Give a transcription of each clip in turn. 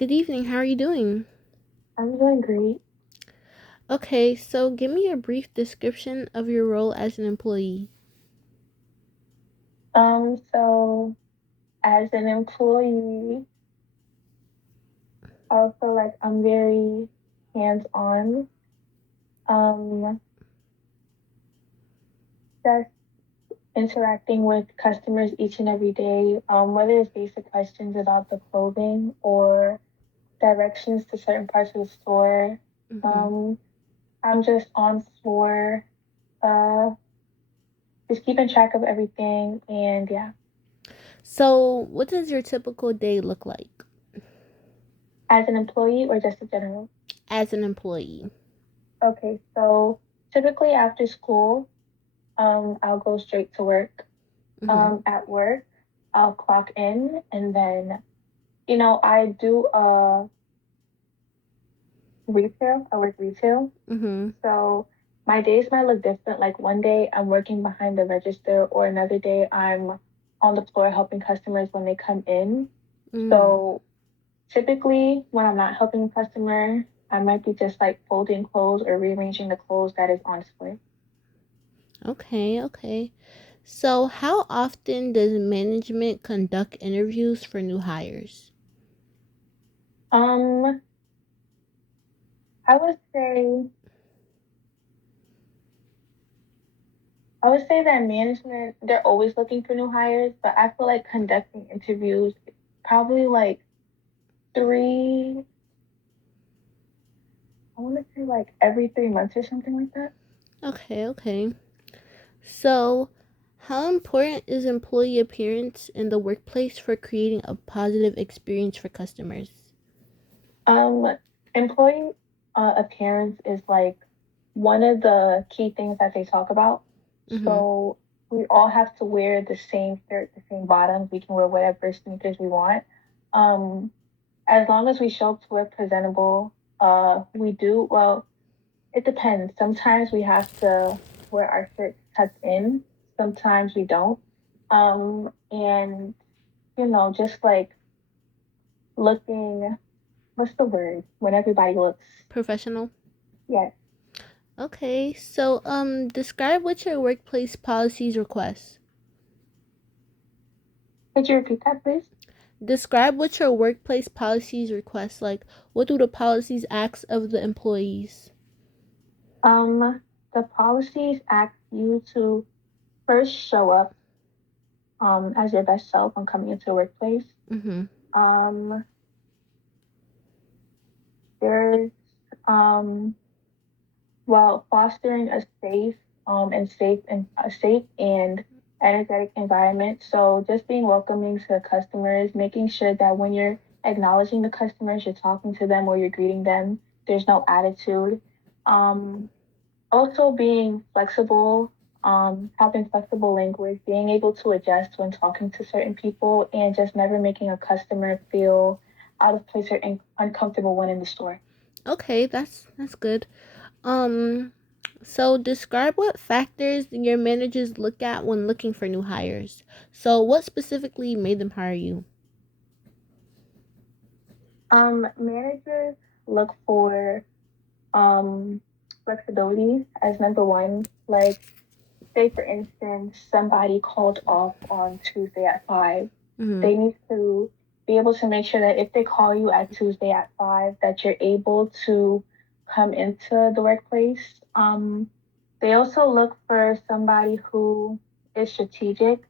Good evening. How are you doing? I'm doing great. Okay, so give me a brief description of your role as an employee. So as an employee, I feel like I'm very hands-on. Um, just interacting with customers each and every day, whether it's basic questions about the clothing or directions to certain parts of the store. hmm Um, I'm just on floor, uh, just keeping track of everything, and yeah. So, what does your typical day look like As an employee or just in general? as an employee? Okay, so typically after school, I'll go straight to work. hmm At work, I'll clock in and then, I do retail. I work retail. hmm So my days might look different. Like one day I'm working behind the register, or another day I'm on the floor helping customers when they come in. Mm. So typically, when I'm not helping a customer, I might be just like folding clothes or rearranging the clothes that is on display. Okay, okay. So, how often does management conduct interviews for new hires? Um, I would say I would say that management, they're always looking for new hires, but I feel like conducting interviews probably like three, I want to say like every 3 months or something like that. Okay, okay. So, how important is employee appearance in the workplace for creating a positive experience for customers? Um, Employee appearance is like one of the key things that they talk about. Mm-hmm. So we all have to wear the same shirt, the same bottoms. We can wear whatever sneakers we want. Um, as long as we show up to work presentable, we do. Well, it depends. Sometimes we have to wear our shirts tucked in. Sometimes we don't. And just like looking, what's the word? When everybody looks, Professional. yes. Okay, so describe what your workplace policies request. Could you repeat that, please? Describe what your workplace policies request. Like, what do the policies ask of the employees? Um, the policies ask you to first show up as your best self when coming into a workplace. Mm-hmm. Um, there's um, while fostering a safe and energetic environment. So just being welcoming to the customers, making sure that when you're acknowledging the customers, you're talking to them or you're greeting them, there's no attitude. Um, Also being flexible, having flexible language, being able to adjust when talking to certain people, and just never making a customer feel out of place or uncomfortable when in the store. Okay, that's good. Um, so describe what factors your managers look at when looking for new hires. So, what specifically made them hire you? Managers look for um, flexibility as number one. Like, say for instance, somebody called off on Tuesday at 5. Mm-hmm. They need to be able to make sure that if they call you at Tuesday at 5, that you're able to come into the workplace. They also look for somebody who is strategic,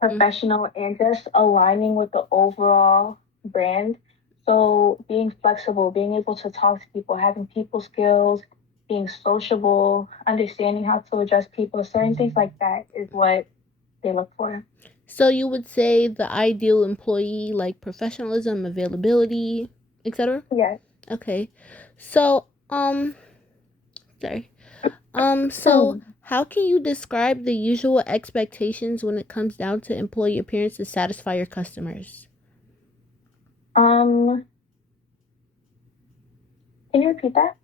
professional, and just aligning with the overall brand. So being flexible, being able to talk to people, having people skills, being sociable, understanding how to address people, certain things like that is what they look for. So you would say the ideal employee, like professionalism, availability, etc. Yes. Okay. So, sorry. So Hmm. how can you describe the usual expectations when it comes down to employee appearance to satisfy your customers? Um, can you repeat that?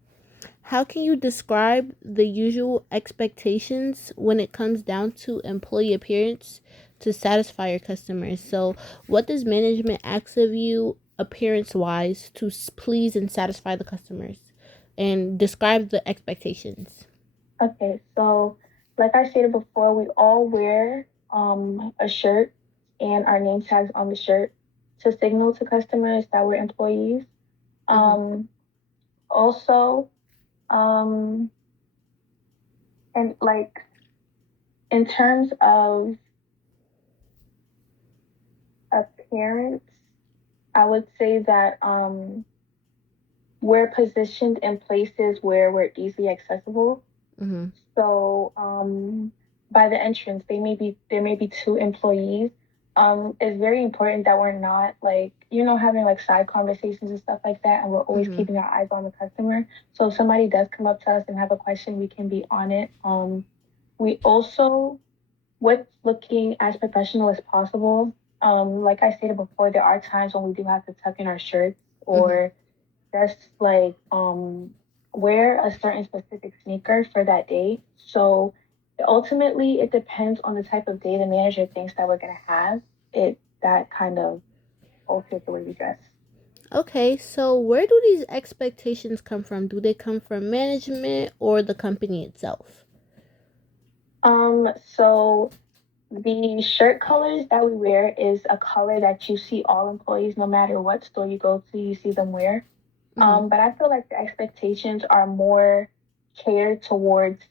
How can you describe the usual expectations when it comes down to employee appearance to satisfy your customers? So, what does management ask of you appearance wise to please and satisfy the customers? And describe the expectations. Okay, so like I stated before, we all wear a shirt and our name tags on the shirt to signal to customers that we're employees. Mm-hmm. Um, Also, um, and like in terms of appearance, I would say that we're positioned in places where we're easily accessible. Mm-hmm. So by the entrance, there may be two employees. It's very important that we're not like having like side conversations and stuff like that, and we're always Mm-hmm. keeping our eyes on the customer. So if somebody does come up to us and have a question, we can be on it. We also with looking as professional as possible. Like I stated before, there are times when we do have to tuck in our shirts Mm-hmm. or just like wear a certain specific sneaker for that day. So ultimately it depends on the type of day the manager thinks that we're gonna have. It that kind of alters the way we dress. Okay, so where do these expectations come from? Do they come from management or the company itself? So the shirt colors that we wear is a color that you see all employees, no matter what store you go to, you see them wear. Mm-hmm. But I feel like the expectations are more catered towards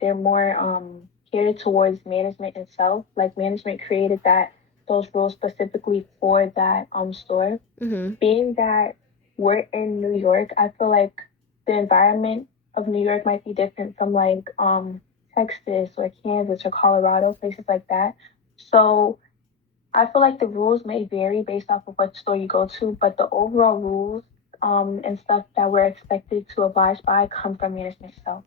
they're more catered towards management itself. Like management created that those rules specifically for that store. Mm-hmm. Being that we're in New York, I feel like the environment of New York might be different from like Texas or Kansas or Colorado, places like that. So I feel like the rules may vary based off of what store you go to, but the overall rules and stuff that we're expected to abide by come from management itself.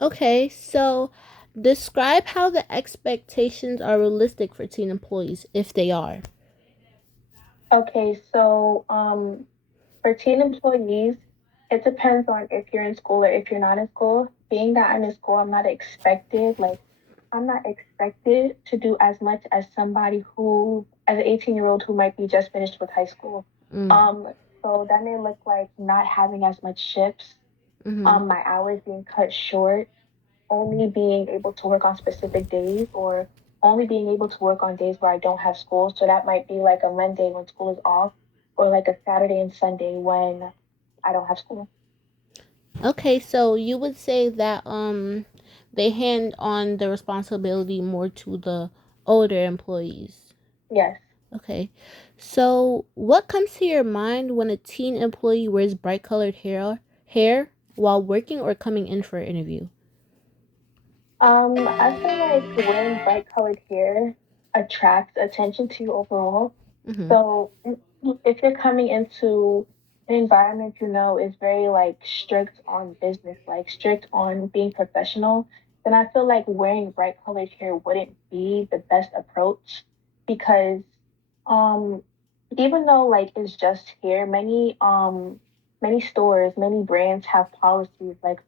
Okay, so describe how the expectations are realistic for teen employees, if they are. Okay, so for teen employees, it depends on if you're in school or if you're not in school. Being that I'm in school, I'm not expected to do as much as somebody as an 18-year-old who might be just finished with high school. Mm. Um, so that may look like not having as much shifts, Mm-hmm. my hours being cut short, only being able to work on specific days or only being able to work on days where I don't have school. So that might be like a Monday when school is off or like a Saturday and Sunday when I don't have school. Okay, so you would say that they hand on the responsibility more to the older employees. Yes. Okay. So what comes to your mind when a teen employee wears bright colored hair while working or coming in for an interview? I feel like wearing bright colored hair attracts attention to you overall. Mm-hmm. So if you're coming into an environment is very like strict on business, like strict on being professional, then I feel like wearing bright colored hair wouldn't be the best approach because um even though like it's just hair, many stores, many brands have policies like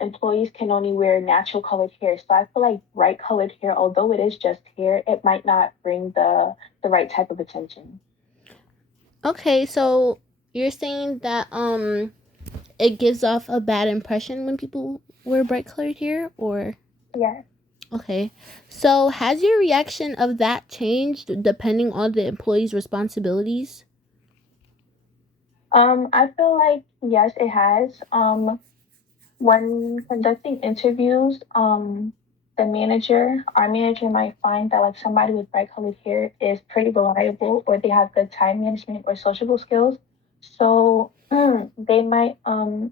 employees can only wear natural colored hair. So I feel like bright colored hair, although it is just hair, it might not bring the right type of attention. Okay, so you're saying that it gives off a bad impression when people wear bright colored hair, or Yeah. okay. So has your reaction of that changed depending on the employee's responsibilities? I feel like yes, it has. When conducting interviews, our manager might find that like somebody with bright colored hair is pretty reliable or they have good time management or sociable skills. So they might tell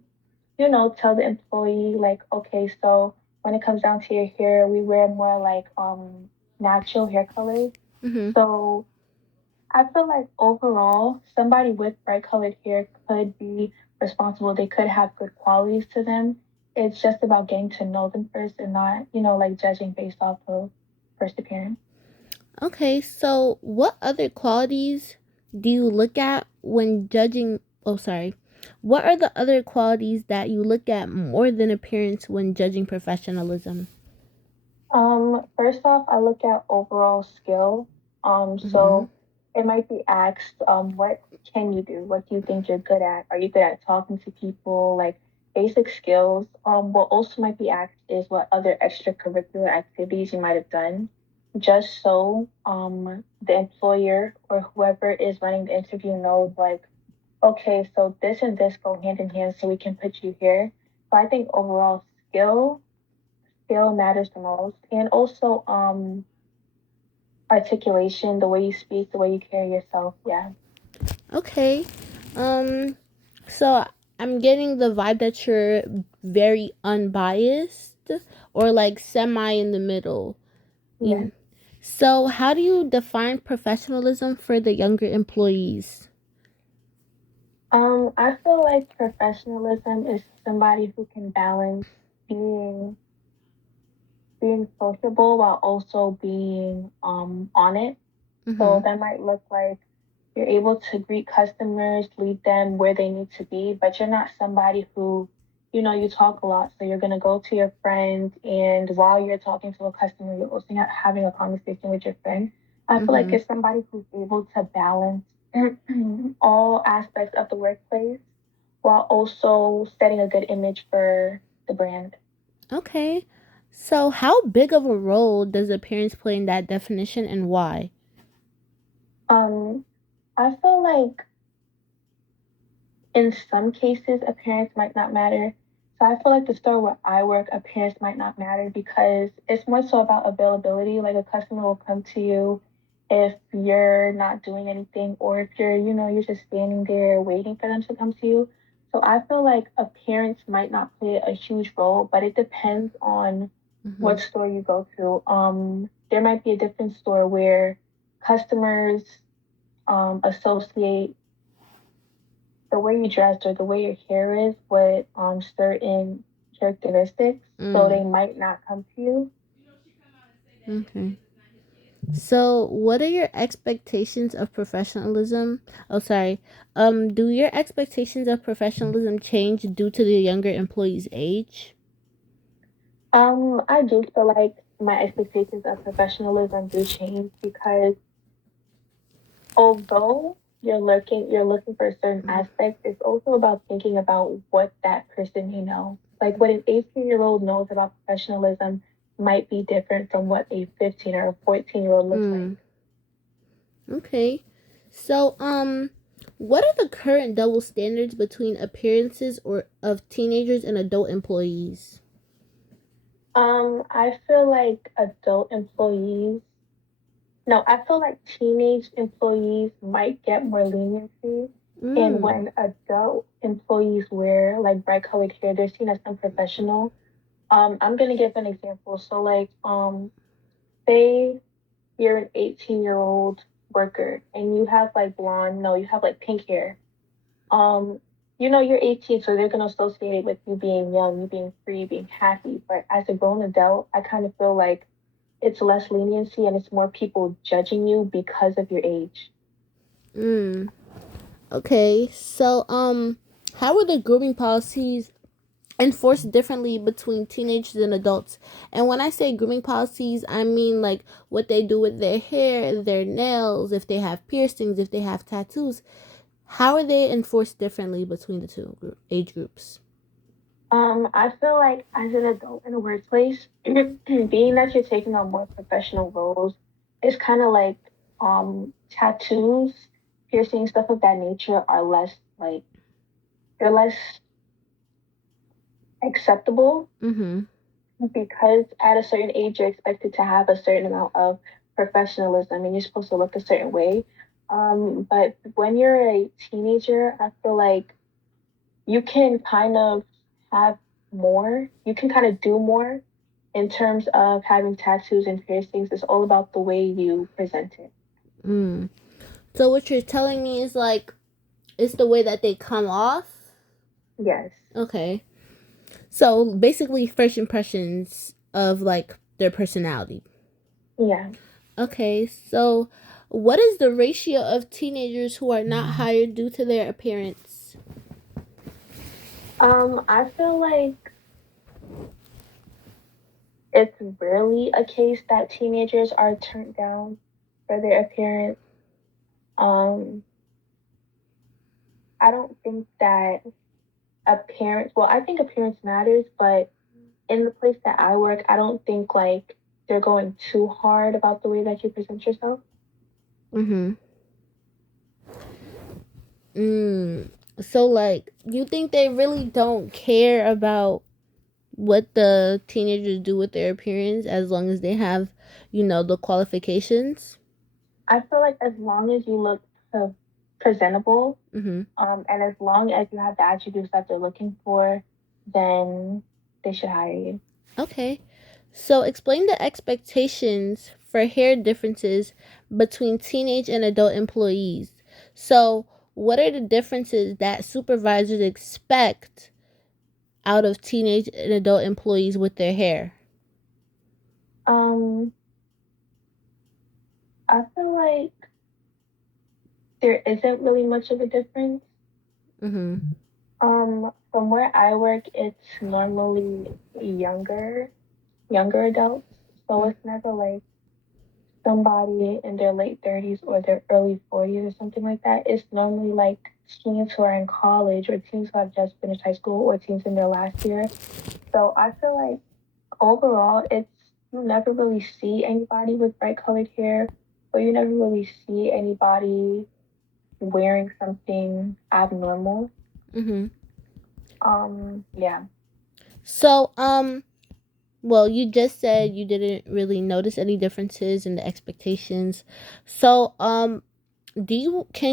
the employee like, okay, so when it comes down to your hair, we wear more like natural hair colors. Mm-hmm. So I feel like overall, somebody with bright colored hair could be responsible. They could have good qualities to them. It's just about getting to know them first and not, like judging based off of first appearance. Okay, so what other qualities do you look at when judging? Oh, sorry. What are the other qualities that you look at more than appearance when judging professionalism? First off, I look at overall skill. Mm-hmm. So it might be asked, what can you do? What do you think you're good at? Are you good at talking to people? Like basic skills. What also might be asked is what other extracurricular activities you might have done, just so the employer or whoever is running the interview knows like, okay, so this and this go hand in hand, so we can put you here. So I think overall skill matters the most, and also articulation, the way you speak, the way you carry yourself. Yeah. Okay. Um, so I'm getting the vibe that you're very unbiased or like semi in the middle. Yeah. So, how do you define professionalism for the younger employees? I feel like professionalism is somebody who can balance being being sociable while also being on it. So Mm-hmm. that might look like you're able to greet customers, lead them where they need to be, but you're not somebody who, you talk a lot. So you're gonna go to your friend, and while you're talking to a customer, you're also not having a conversation with your friend. I feel like Mm-hmm. it's somebody who's able to balance all aspects of the workplace while also setting a good image for the brand. Okay. So, how big of a role does appearance play in that definition and why? Um, I feel like in some cases, appearance might not matter. So I feel like the store where I work, appearance might not matter because it's more so about availability. Like a customer will come to you if you're not doing anything, or if you're just standing there waiting for them to come to you. So I feel like appearance might not play a huge role, but it depends on Mm-hmm. what store you go to. There might be a different store where customers associate the way you dress or the way your hair is with certain characteristics, so Mm. they might not come to you. Okay. So, what are your expectations of professionalism? Oh, sorry. Do your expectations of professionalism change due to the younger employee's age? I do feel like my expectations of professionalism do change because although you're looking for a certain aspect, it's also about thinking about what that person Like what an 18-year-old knows about professionalism might be different from what a 15 or a 14-year-old looks like. Mm. Okay. So, what are the current double standards between appearances or of teenagers and adult employees? I feel like adult employees No, I feel like teenage employees might get more leniency. And Mm. when adult employees wear like bright colored hair, they're seen as unprofessional. I'm gonna give an example. So like, say you're an 18-year-old worker and you have like blonde, no, you have like pink hair. Um, you're 18, so they're gonna associate it with you being young, you being free, being happy. But as a grown adult, I kind of feel like it's less leniency and it's more people judging you because of your age. Mm. Okay. So, how are the grooming policies enforced differently between teenagers and adults? And when I say grooming policies, I mean like what they do with their hair, their nails, if they have piercings, if they have tattoos. How are they enforced differently between the age groups? I feel like as an adult in a workplace, being that you're taking on more professional roles, it's kind of like tattoos, piercing, stuff of that nature are less like they're less acceptable Mm-hmm. because at a certain age you're expected to have a certain amount of professionalism and you're supposed to look a certain way. But when you're a teenager, I feel like you can kind of have more. You can kind of do more in terms of having tattoos and piercings. It's all about the way you present it. Mm. So what you're telling me is like it's the way that they come off. Yes. Okay. So basically, first impressions of like their personality. Yeah. Okay. So what is the ratio of teenagers who are not hired due to their appearance? I feel like it's rarely a case that teenagers are turned down for their appearance. Um, I don't think that appearance, well, I think appearance matters, but in the place that I work, I don't think like they're going too hard about the way that you present yourself. Mm-hmm. So, like, you think they really don't care about what the teenagers do with their appearance as long as they have, the qualifications? I feel like as long as you look presentable, Mm-hmm. and as long as you have the attributes that they're looking for, then they should hire you. Okay. So, explain the expectations for hair differences between teenage and adult employees. So, what are the differences that supervisors expect out of teenage and adult employees with their hair? Um, I feel like there isn't really much of a difference. Mm-hmm. From where I work, it's normally younger adults. So it's never like somebody in their late 30s or their early 40s or something like that. It's normally like teens who are in college or teens who have just finished high school or teens in their last year. So I feel like overall, it's you never really see anybody with bright colored hair, or you never really see anybody wearing something abnormal. Mm-hmm. Yeah. So, well, you just said you didn't really notice any differences in the expectations. So, can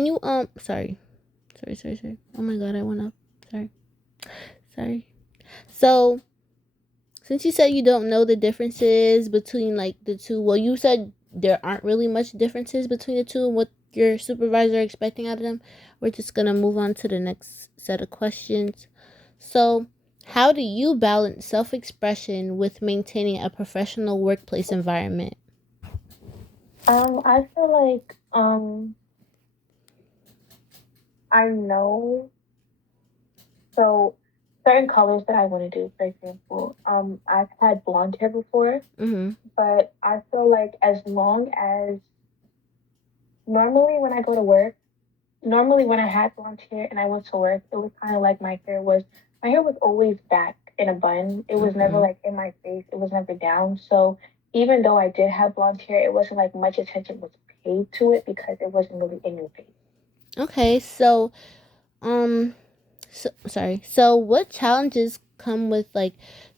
you, sorry. Oh my God, I went up. Sorry, sorry. So, since you said you don't know the differences between like the two, well, you said there aren't really much differences between the two and what your supervisor expecting out of them. We're just gonna move on to the next set of questions. So, how do you balance self expression with maintaining a professional workplace environment? I feel like I know so certain colors that I want to do. For example, I've had blonde hair before, Mm-hmm. but I feel like as long as normally when I go to work, normally when I had blonde hair and I went to work, it was kind of like my hair was always back in a bun. It was never Mm-hmm. like in my face. It was never down. So even though I did have blonde hair, it wasn't like much attention was paid to it because it wasn't really in your face. Okay, so um so what challenges come with like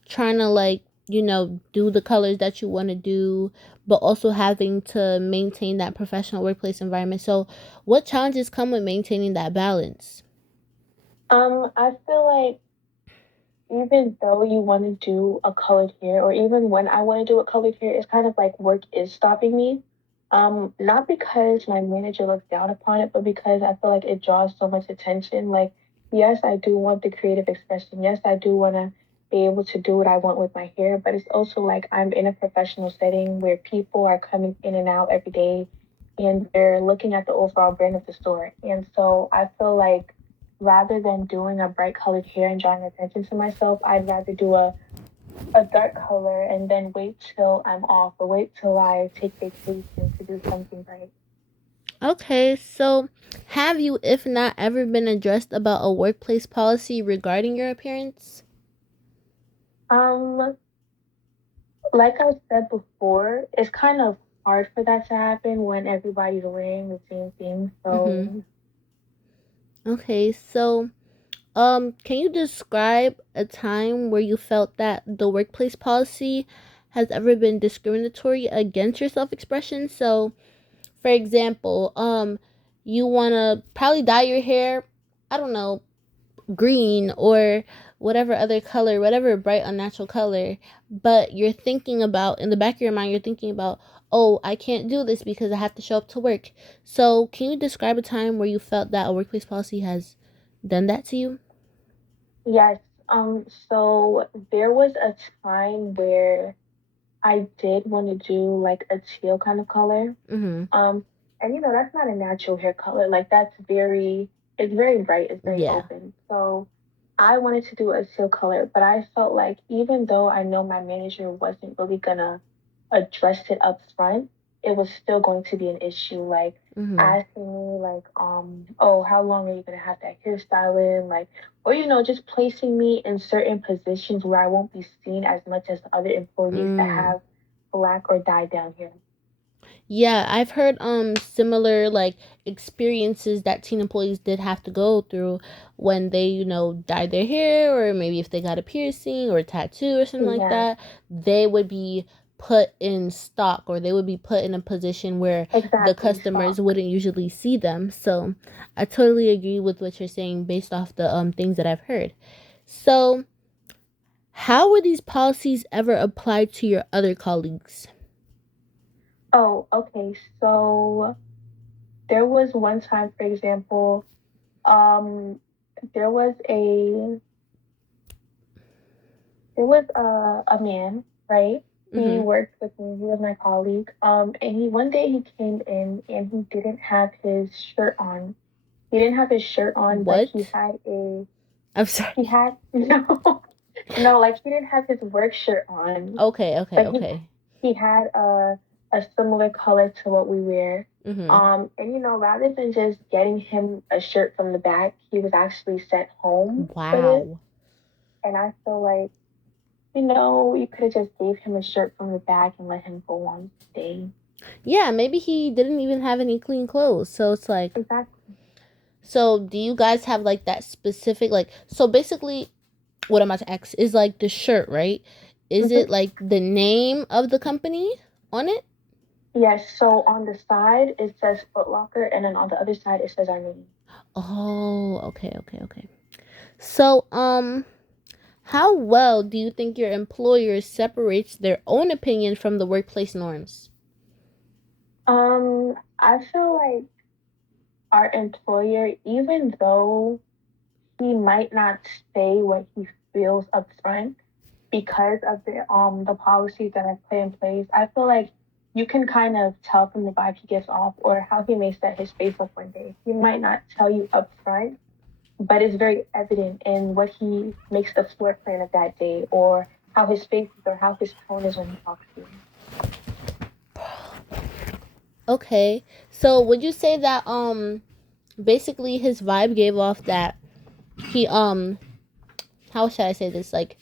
trying to like, do the colors that you want to do, but also having to maintain that professional workplace environment? So what challenges come with maintaining that balance? I feel like even though you want to do a colored hair, or even when I want to do a colored hair, it's kind of like work is stopping me. Not because my manager looks down upon it, but because I feel like it draws so much attention. Like, yes, I do want the creative expression. Yes, I do want to be able to do what I want with my hair, but it's also like I'm in a professional setting where people are coming in and out every day and they're looking at the overall brand of the store. And so I feel like rather than doing a bright colored hair and drawing attention to myself, I'd rather do a dark color and then wait till I'm off or wait till I take vacation to do something bright. Okay, so have you, if not ever, been addressed about a workplace policy regarding your appearance? Um, like I said before, it's kind of hard for that to happen when everybody's wearing the same thing. Mm-hmm. So Okay, so can you describe a time where you felt that the workplace policy has ever been discriminatory against your self-expression? So, for example, you want to probably dye your hair, I don't know, green or whatever other color, whatever bright unnatural color, but you're thinking about in the back of your mind, you're thinking about, oh, I can't do this because I have to show up to work. So, can you describe a time where you felt that a workplace policy has done that to you? yes, so there was a time where I did want to do like a teal kind of color. Mm-hmm. Um, and that's not a natural hair color. Like it's very bright, it's very Yeah. open. So I wanted to do a teal color, but I felt like even though I know my manager wasn't really gonna address it up front, it was still going to be an issue. Like Mm-hmm. asking me like, oh, how long are you gonna have that hairstyle in? Like, or just placing me in certain positions where I won't be seen as much as the other employees that Mm. have black or dyed down hair. Yeah, I've heard similar like experiences that teen employees did have to go through when they, dyed their hair, or maybe if they got a piercing or a tattoo or something like Yeah, that, they would be put in stock, or they would be put in a position where the exactly. customers Stock. wouldn't usually see them. So, I totally agree with what you're saying based off the things that I've heard. So, how were these policies ever applied to your other colleagues? Oh, okay. So there was one time, for example, um, there was a there was a man, right? He Mhm. worked with me. He was my colleague. And he one day he came in and he didn't have his shirt on. He didn't have his shirt on, but What? I'm sorry. he had no, like he didn't have his work shirt on, Okay, okay, but okay. he had a similar color to what we wear. Mhm. And rather than just getting him a shirt from the back, he was actually sent home for this. Wow. And I feel like, you could have just gave him a shirt from the back and let him go on his day. Yeah, maybe he didn't even have any clean clothes. So it's like, Exactly. so do you guys have like that specific, like, so basically what I'm about to ask is like the shirt, right? Is Hmm. it like the name of the company on it? Yes. So on the side it says Foot Locker, and then on the other side it says our name. Oh, okay, okay, okay. So, how well do you think your employer separates their own opinion from the workplace norms? I feel like our employer, even though he might not say what he feels up front because of the policies that are put in place. I feel like you can kind of tell from the vibe he gives off or how he may set his face up one day. He might not tell you up front, but it's very evident in what he makes the floor plan of that day, or how his face is, or how his tone is when he talks to you. Okay. So, would you say that basically his vibe gave off that he how should I say this? Like,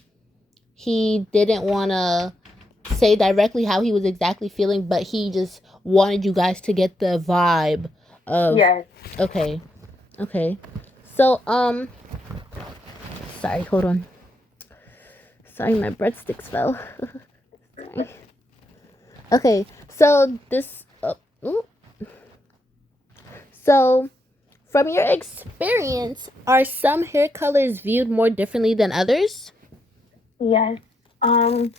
he didn't want to say directly how he was exactly feeling, but he just wanted you guys to get the vibe of, Yes. okay, okay. So, sorry, hold on. Sorry, my breadsticks fell. Sorry. Okay, so this, ooh. So from your experience, are some hair colors viewed more differently than others? Yes. Um,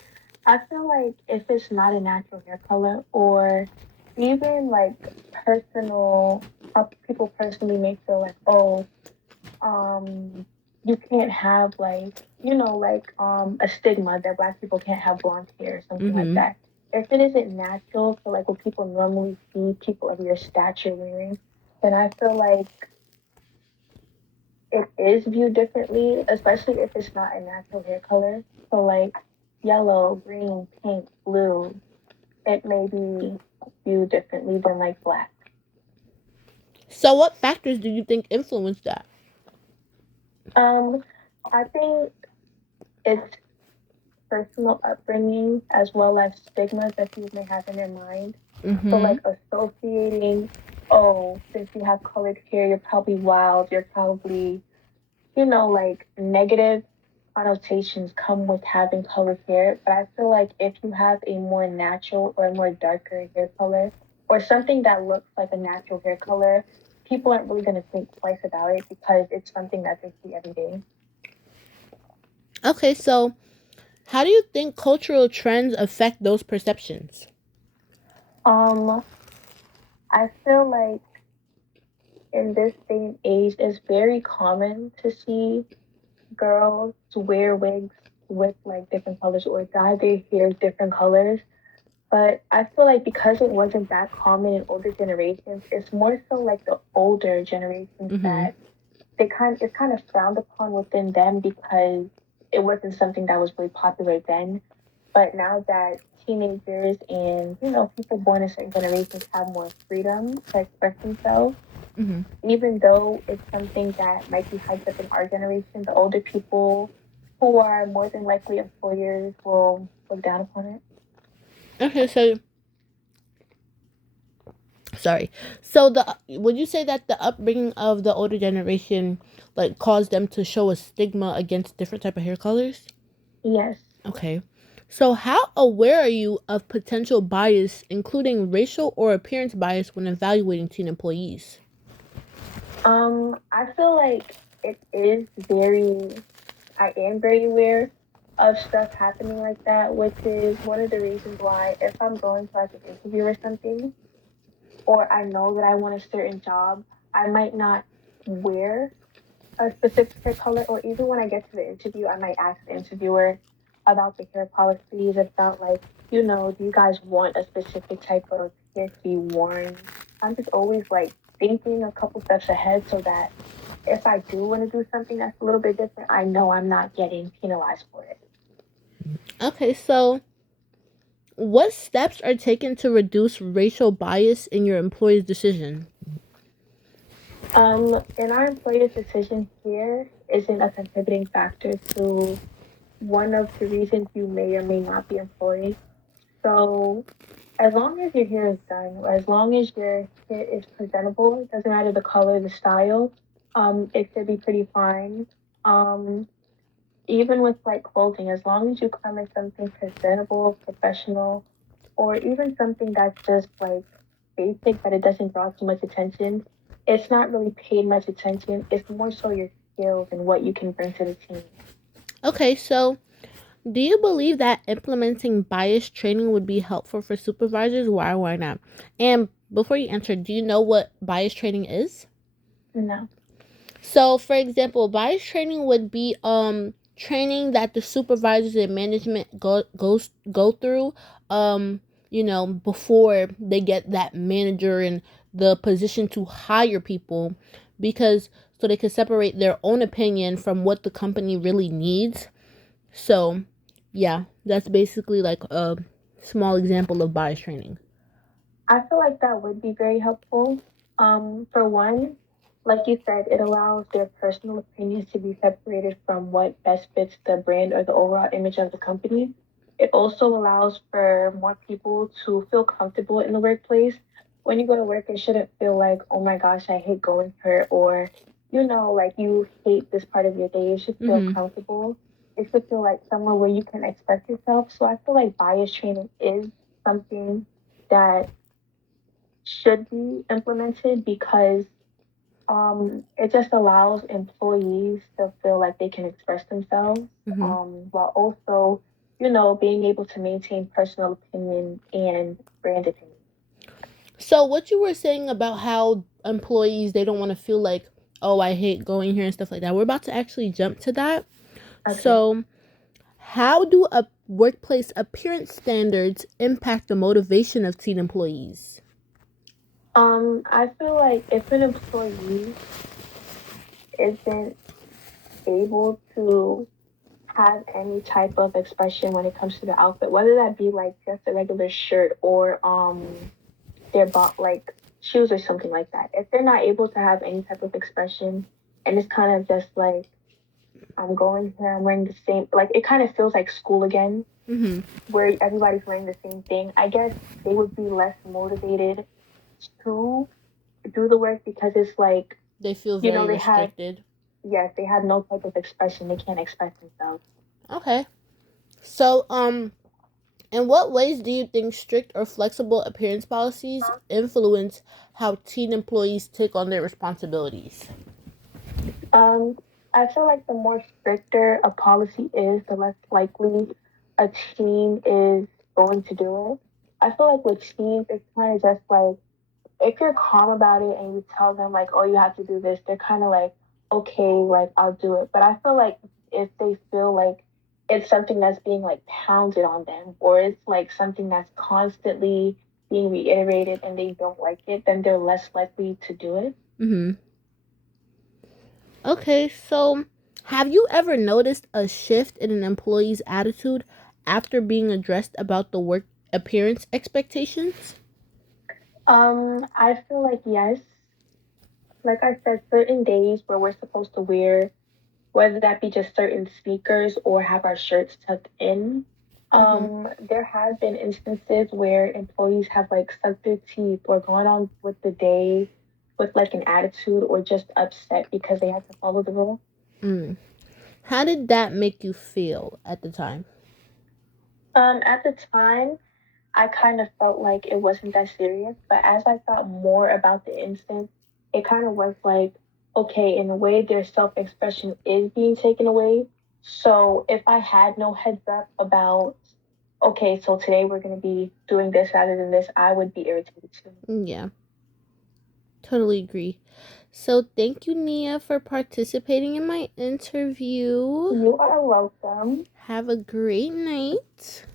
I feel like if it's not a natural hair color, or even like personal, how people personally may feel like, oh, um, you can't have like, a stigma that Black people can't have blonde hair or something like Mm-hmm. that. If it isn't natural for like what people normally see people of your stature wearing, then I feel like it is viewed differently, especially if it's not a natural hair color. So like yellow, green, pink, blue, it may be viewed differently than like black. So what factors do you think influence that? Um, I think it's personal upbringing as well as stigmas that people may have in their mind. So Mm-hmm. like associating, oh, since you have colored hair, you're probably wild, you're probably, like negative connotations come with having colored hair. But I feel like if you have a more natural or a more darker hair color, or something that looks like a natural hair color, people aren't really going to think twice about it because it's something that they see every day. Okay, so how do you think cultural trends affect those perceptions? Um, I feel like in this day and age, it's very common to see girls wear wigs with like different colors or dye their hair different colors. But I feel like because it wasn't that common in older generations, it's more so like the older generations Mm-hmm. that it's kind of frowned upon within them because it wasn't something that was really popular then. But now that teenagers and, people born in certain generations have more freedom to express themselves, Mm-hmm. even though it's something that might be hyped up in our generation, the older people who are more than likely employers will look down upon it. Okay, so sorry. So the would you say that the upbringing of the older generation like caused them to show a stigma against different type of hair colors? Yes. Okay. So how aware are you of potential bias, including racial or appearance bias, when evaluating teen employees? I feel like it is I am very aware of stuff happening like that, which is one of the reasons why if I'm going to like an interview or something, or I know that I want a certain job, I might not wear a specific hair color, or even when I get to the interview, I might ask the interviewer about the hair policies, about like, do you guys want a specific type of hair to be worn? I'm just always like thinking a couple steps ahead so that if I do want to do something that's a little bit different, I know I'm not getting penalized for it. Okay, so what steps are taken to reduce racial bias in your employee's decision? And our employer's decision here isn't a contributing factor to one of the reasons you may or may not be employed. So as long as your hair is done, or as long as your hair is presentable, it doesn't matter the color, the style, it should be pretty fine. Um, Even with like clothing, as long as you come in something presentable, professional, or even something that's just like basic, but it doesn't draw too much attention, it's not really paid much attention. It's more so your skills and what you can bring to the team. Okay, so do you believe that implementing bias training would be helpful for supervisors? Why not? And before you answer, do you know what bias training is? No. So, for example, bias training would be training that the supervisors and management go through before they get that manager and the position to hire people, because so they can separate their own opinion from what the company really needs. So, yeah, that's basically like a small example of bias training. I feel like that would be very helpful. For one, like you said, it allows their personal opinions to be separated from what best fits the brand or the overall image of the company. It also allows for more people to feel comfortable in the workplace. When you go to work, it shouldn't feel like, oh my gosh, I hate going here, or, like you hate this part of your day. It should feel Mm-hmm. comfortable. It should feel like somewhere where you can express yourself. So I feel like bias training is something that should be implemented because it just allows employees to feel like they can express themselves Mm-hmm. while also, being able to maintain personal opinion and brand opinion. So what you were saying about how employees they don't want to feel like, oh, I hate going here and stuff like that. We're about to actually jump to that. Okay. So how do a workplace appearance standards impact the motivation of teen employees? I feel like if an employee isn't able to have any type of expression when it comes to the outfit, whether that be like just a regular shirt or their like shoes or something like that. If they're not able to have any type of expression and it's kind of just like I'm going here, I'm wearing the same like it kind of feels like school again, Mm-hmm. where everybody's wearing the same thing. I guess they would be less motivated to do the work because it's like, They feel very they have restricted. yes, they have no type of expression. They can't express themselves. Okay. So, in what ways do you think strict or flexible appearance policies influence how teen employees take on their responsibilities? Um, I feel like the more stricter a policy is, the less likely a team is going to do it. I feel like with teens, it's kind of just like if you're calm about it and you tell them like, oh, you have to do this, they're kind of like, okay, like I'll do it. But I feel like if they feel like it's something that's being like pounded on them, or it's like something that's constantly being reiterated and they don't like it, then they're less likely to do it. Mm-hmm. Okay, so have you ever noticed a shift in an employee's attitude after being addressed about the work appearance expectations? I feel like yes. Like I said, certain days where we're supposed to wear, whether that be just certain sneakers or have our shirts tucked in. Mm-hmm. There have been instances where employees have like sucked their teeth or gone on with the day with like an attitude or just upset because they had to follow the rule. Mm. How did that make you feel at the time? At the time, I kind of felt like it wasn't that serious, but as I thought more about the instance, it kind of was like, okay, in a way, their self expression is being taken away. So if I had no heads up about, okay, so today we're going to be doing this rather than this, I would be irritated too. Yeah, totally agree. So thank you, Nia, for participating in my interview. You are welcome. Have a great night.